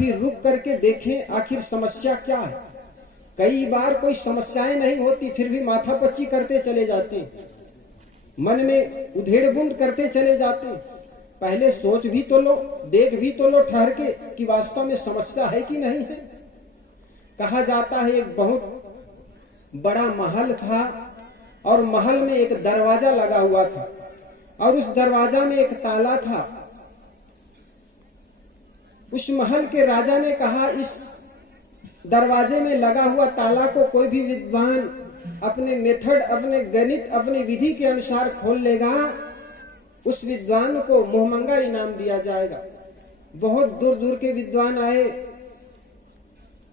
कभी रुक करके देखें आखिर समस्या क्या है। कई बार कोई समस्याएं नहीं होती, फिर भी माथापच्ची करते चले जाते, मन में उधेड़ बुंद करते चले जाते। पहले सोच भी तो लो, देख भी तो लो ठहर के कि वास्तव में समस्या है कि नहीं है। कहा जाता है एक बहुत बड़ा महल था और महल में एक दरवाजा लगा हुआ था और उस दरवाजा में एक ताला था। उस महल के राजा ने कहा इस दरवाजे में लगा हुआ ताला को कोई भी विद्वान अपने मेथड, अपने गणित, अपने विधि के अनुसार खोल लेगा, उस विद्वान को मुहमंगा इनाम दिया जाएगा। बहुत दूर दूर के विद्वान आए,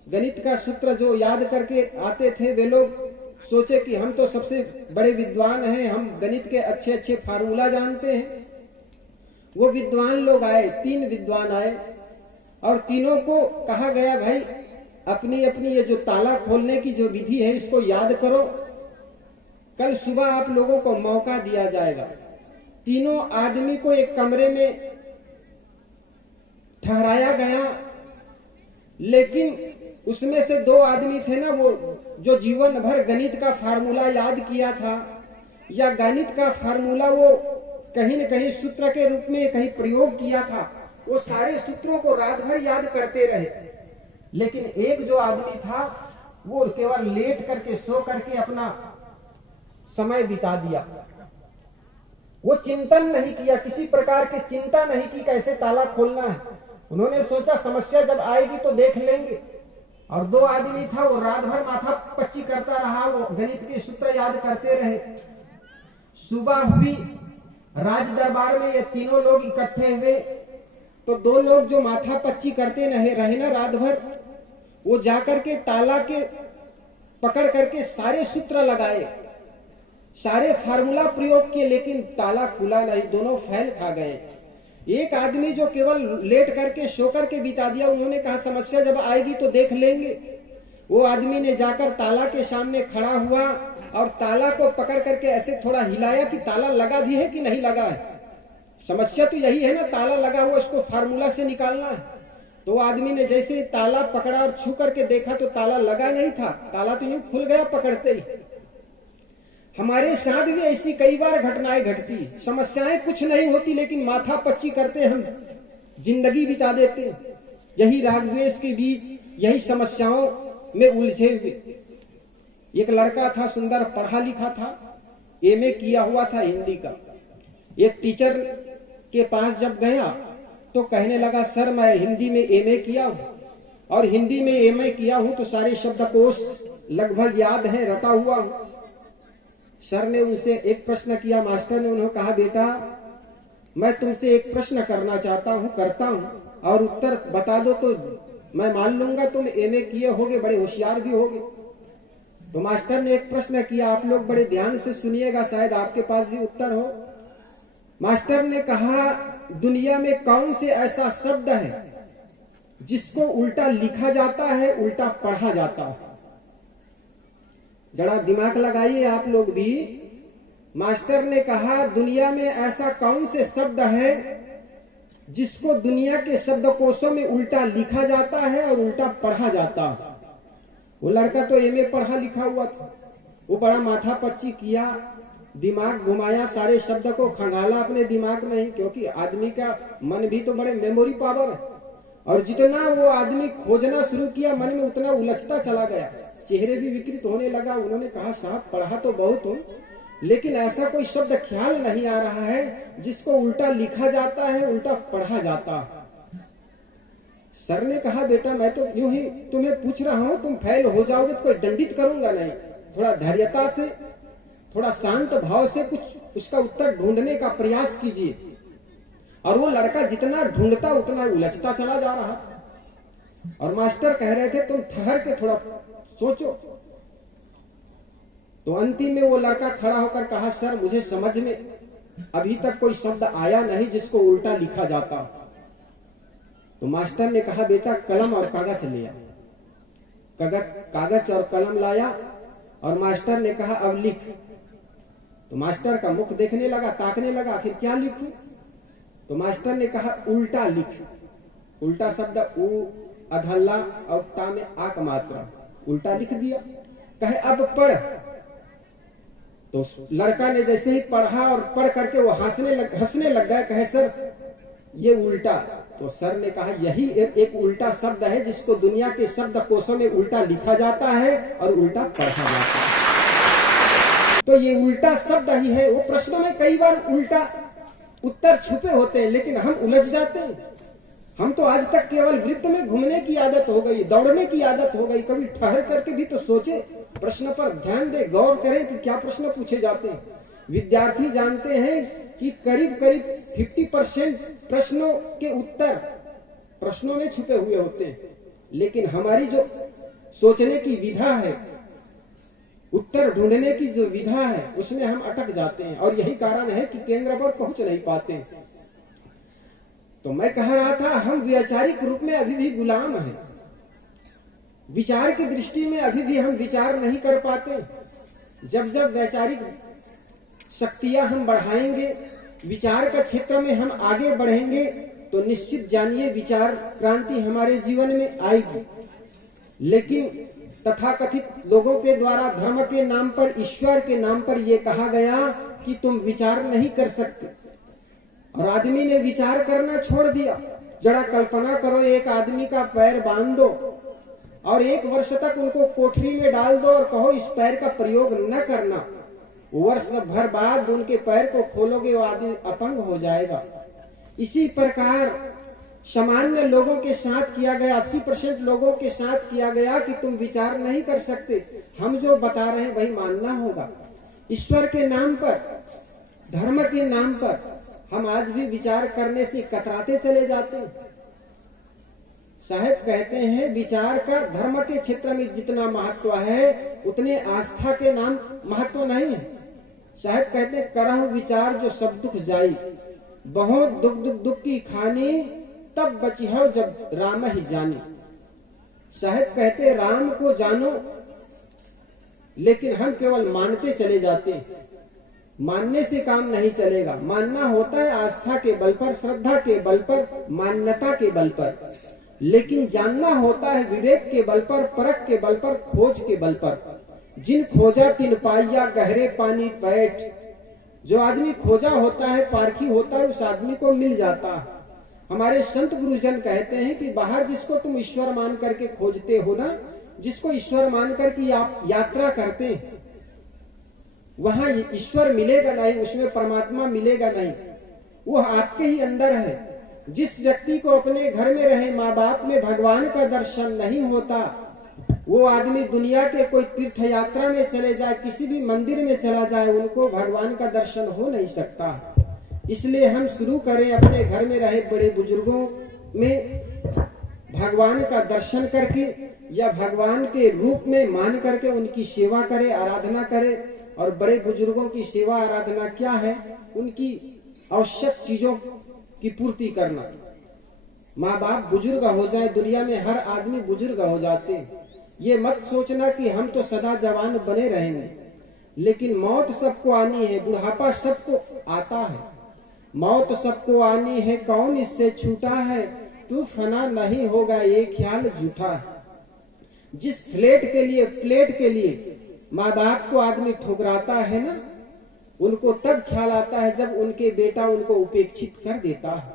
गणित का सूत्र जो याद करके आते थे वे लोग सोचे कि हम तो सबसे बड़े विद्वान हैं, हम गणित के अच्छे अच्छे फार्मूला जानते हैं। वो विद्वान लोग आए, 3 विद्वान आए और तीनों को कहा गया भाई अपनी अपनी ये जो ताला खोलने की जो विधि है इसको याद करो, कल सुबह आप लोगों को मौका दिया जाएगा। तीनों आदमी को एक कमरे में ठहराया गया, लेकिन उसमें से 2 आदमी थे ना, वो जो जीवन भर गणित का फार्मूला याद किया था या गणित का फार्मूला वो कहीं न कहीं सूत्र के रूप में कहीं प्रयोग किया था, वो सारे सूत्रों को रात भर याद करते रहे। लेकिन एक जो आदमी था वो केवल लेट करके सो करके अपना समय बिता दिया। वो चिंतन नहीं किया, किसी प्रकार की चिंता नहीं की कैसे ताला खोलना है। उन्होंने सोचा समस्या जब आएगी तो देख लेंगे। और 2 आदमी था वो रात भर माथा पच्ची करता रहा, वो गणित के सूत्र याद करते रहे। सुबह हुई, राज दरबार में ये तीनों लोग इकट्ठे हुए तो 2 लोग जो माथा पच्ची करते रहे ना रात भर, वो जाकर के ताला के पकड़ करके सारे सूत्र लगाए, सारे फार्मूला प्रयोग किए, लेकिन ताला खुला नहीं, दोनों फैल खा गए। एक आदमी जो केवल लेट करके सो करके बिता दिया, उन्होंने कहा समस्या जब आएगी तो देख लेंगे। वो आदमी ने जाकर ताला के सामने खड़ा हुआ और ताला को पकड़ करके ऐसे थोड़ा हिलाया कि ताला लगा भी है कि नहीं लगा है। समस्या तो यही है ना, ताला लगा हुआ, इसको फार्मूला से निकालना है। तो आदमी ने जैसे ही ताला पकड़ा और छू करके देखा तो ताला लगा नहीं था, ताला तो यूं खुल गया पकड़ते ही। हमारे साथ भी ऐसी कई बार घटनाएं घटती, समस्याएं कुछ नहीं होती लेकिन माथा पच्ची करते हम जिंदगी बिता देते। यही राग द्वेष के बीच, यही समस्याओं में उलझे हुए। एक लड़का था, सुंदर पढ़ा लिखा था, एमए किया हुआ था हिंदी का। एक टीचर के पास जब गया तो कहने लगा सर मैं हिंदी में एमए किया हूं और हिंदी में एमए किया हूं तो सारे शब्दकोश लगभग याद है, रटा हुआ हूं। सर ने उनसे एक प्रश्न किया, मास्टर ने उन्हें कहा बेटा मैं तुमसे एक प्रश्न करना चाहता हूं, करता हूं और उत्तर बता दो तो मैं मान लूंगा तुम एमए किए होगे, बड़े होशियार भी होगे। तो मास्टर ने एक प्रश्न किया, आप लोग बड़े ध्यान से सुनिएगा, शायद आपके पास भी उत्तर हो। मास्टर ने कहा दुनिया में कौन से ऐसा शब्द है जिसको उल्टा लिखा जाता है, उल्टा पढ़ा जाता है? जरा दिमाग लगाइए आप लोग भी। मास्टर ने कहा दुनिया में ऐसा कौन से शब्द है जिसको दुनिया के शब्दकोशों में उल्टा लिखा जाता है और उल्टा पढ़ा जाता है? वो लड़का तो एमए पढ़ा लिखा हुआ था, वो बड़ा माथा पच्ची किया, दिमाग घुमाया, सारे शब्द को खंगाला अपने दिमाग में ही, क्योंकि आदमी का मन भी तो बड़े मेमोरी पावर है। और जितना वो आदमी खोजना शुरू किया मन में उतना उलझता चला गया, चेहरे भी विकृत होने लगा। उन्होंने कहा साहब पढ़ा तो बहुत हूं लेकिन ऐसा कोई शब्द ख्याल नहीं आ रहा है जिसको उल्टा लिखा जाता है, उल्टा पढ़ा जाता है। सर ने कहा बेटा मैं तो यूं ही तुम्हें पूछ रहा हूं, तुम फेल हो जाओगे तो कोई दंडित करूंगा नहीं। थोड़ा धैर्यता से, थोड़ा शांत भाव से कुछ उसका उत्तर ढूंढने का प्रयास कीजिए। और वो लड़का जितना ढूंढता उतना उलझता चला जा रहा था। और मास्टर कह रहे थे तुम ठहर के थोड़ा सोचो। तो अंतिम में वो लड़का खड़ा होकर कहा सर मुझे समझ में अभी तक कोई शब्द आया नहीं जिसको उल्टा लिखा जाता। तो मास्टर ने कहा बेटा कलम और कागज ले आ। कागज और कलम लाया और मास्टर ने कहा अब लिख। तो मास्टर का मुख देखने लगा, ताकने लगा, आखिर क्या लिखूं? तो मास्टर ने कहा उल्टा लिख। उल्टा शब्द उ अधल्ला और ता में आक मात्रा, उल्टा लिख दिया। कहे अब पढ़। तो लड़का ने जैसे ही पढ़ा और पढ़ करके वो हंसने लग गया। कहे सर ये उल्टा। तो सर ने कहा यही एक उल्टा शब्द है जिसको दुनिया के शब्द कोशों में उल्टा लिखा जाता है और उल्टा पढ़ा जाता है। तो ये उल्टा शब्द ही है। वो प्रश्नों में कई बार उल्टा उत्तर छुपे होते हैं, लेकिन हम उलझ जाते हैं। हम तो आज तक केवल वृत्त में घूमने की आदत हो गई, दौड़ने की आदत हो गई। कभी ठहर करके भी तो सोचे, प्रश्न पर ध्यान दे, गौर करें कि क्या प्रश्न पूछे जाते हैं। विद्यार्थी जानते हैं कि करीब 50% प्रश्नों के उत्तर प्रश्नों में छुपे हुए होते हैं, लेकिन हमारी जो सोचने की विधा है, उत्तर ढूंढने की जो विधा है, उसमें हम अटक जाते हैं और यही कारण है कि केंद्र पर पहुंच नहीं पाते। तो मैं कह रहा था हम वैचारिक रूप में अभी भी गुलाम हैं। विचार की दृष्टि में अभी भी हम विचार नहीं कर पाते। जब जब वैचारिक शक्तियां हम बढ़ाएंगे, विचार का क्षेत्र में हम आगे बढ़ेंगे, तो निश्चित जानिए विचार क्रांति हमारे जीवन में आएगी। लेकिन तथाकथित लोगों के द्वारा धर्म के नाम पर, ईश्वर के नाम पर यह कहा गया कि तुम विचार नहीं कर सकते, और आदमी ने विचार करना छोड़ दिया। जरा कल्पना करो, एक आदमी का पैर बांध दो और 1 वर्ष तक उनको कोठरी में डाल दो और कहो इस पैर का प्रयोग न करना। वर्ष भर बाद उनके पैर को खोलोगे, वो आदमी अपंग हो जाएगा। इसी प्रकार सामान्य लोगों के साथ किया गया, 80% लोगों के साथ किया गया कि तुम विचार नहीं कर सकते। हम जो बता रहे हैं वही मानना होगा। ईश्वर के नाम पर, धर्म के नाम पर हम आज भी विचार करने से कतराते चले जाते हैं। साहब कहते हैं विचार का धर्म के क्षेत्र में जितना महत्व है, उतने आस्था के नाम महत्व नहीं है। साहब कहते हैं करहु विचार जो सब दुख जाई, बहुत दुख दुख दुख की खानी, तब बची हो जब राम ही जानी। साहब कहते राम को जानो, लेकिन हम केवल मानते चले जाते हैं। मानने से काम नहीं चलेगा। मानना होता है आस्था के बल पर, श्रद्धा के बल पर, मान्यता के बल पर, लेकिन जानना होता है विवेक के बल पर, परख के बल पर, खोज के बल पर। जिन खोजा तिन पाइया गहरे पानी पैठ। जो आदमी खोजा होता है, पारखी होता है, उस आदमी को मिल जाता है। हमारे संत गुरुजन कहते हैं कि बाहर जिसको तुम ईश्वर मान करके खोजते हो ना, जिसको ईश्वर मान करके आप यात्रा करते हैं, वहां ईश्वर मिलेगा नहीं, उसमें परमात्मा मिलेगा नहीं। वो आपके ही अंदर है। जिस व्यक्ति को अपने घर में रहे माँ बाप में भगवान का दर्शन नहीं होता, वो आदमी दुनिया के कोई तीर्थ यात्रा में चले जाए, किसी भी मंदिर में चला जाए, उनको भगवान का दर्शन हो नहीं सकता। इसलिए हम शुरू करें अपने घर में रहे बड़े बुजुर्गों में भगवान का दर्शन करके या भगवान के रूप में मान करके उनकी सेवा करें, आराधना करें। और बड़े बुजुर्गों की सेवा आराधना क्या है? उनकी आवश्यक चीजों की पूर्ति करना। माँ बाप बुजुर्ग हो जाए, दुनिया में हर आदमी बुजुर्ग हो जाते हैं। ये मत सोचना कि हम तो सदा जवान बने रहेंगे, लेकिन मौत सबको आनी है, बुढ़ापा सबको आता है। मौत सबको आनी है, कौन इससे छूटा है? तू फना नहीं होगा, ये ख्याल झूठा है। जिस फ्लेट के लिए माँ बाप को आदमी ठुकराता है ना, उनको तब ख्याल आता है जब उनके बेटा उनको उपेक्षित कर देता है।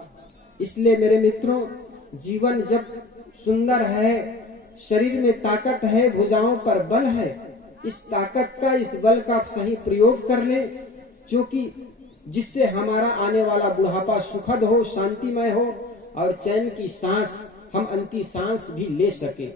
इसलिए मेरे मित्रों, जीवन जब सुंदर है, शरीर में ताकत है, भुजाओं पर बल है, इस ताकत का, इस बल का सही प्रयोग कर ले, जो कि जिससे हमारा आने वाला बुढ़ापा सुखद हो, शांतिमय हो और चैन की सांस हम अंतिम सांस भी ले सके।